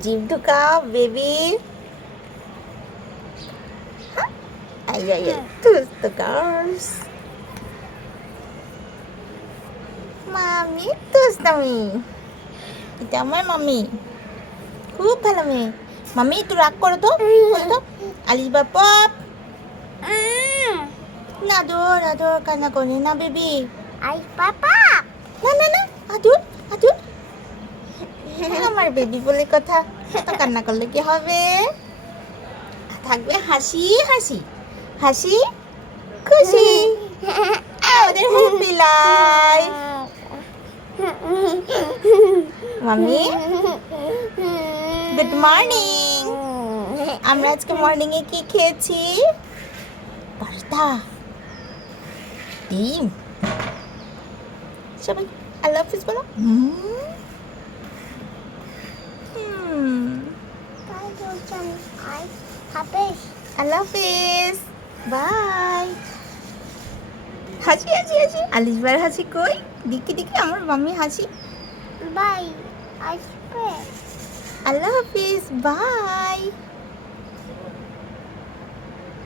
জিভ ঢুকাও baby. I I I দুষ্টু girls. মামি দুষ্টামি। এটা আমার মামি, খুব ভালো মেয়ে। মামি একটু রাগ করো তো, বলো তো। আলিশ বাপপ নাদর আদর কান্না করে না বেবি। আলিশ পাপা না না না, আদর আদর। আমার বেবি বলে কথা, এত কান্না করলে কি হবে? থাকবে হাসি হাসি হাসি খুশি, আমাদের হ্যাপি লাইফ। মামি গুড মর্নিং। আমরা আজকে মর্নিং এ কি খেয়েছি? পাস্তা, ডিম। সবাই আল্লাহ হাফিজ বলো। আল্লাহ হাফিজ, বাই। হাসি হাসি হাসি, আলিশ বার হাসি কই? দেখি দেখি আমার মাম্মি হাসি। বাই আসবে। আল্লাহ হাফিজ, বাই।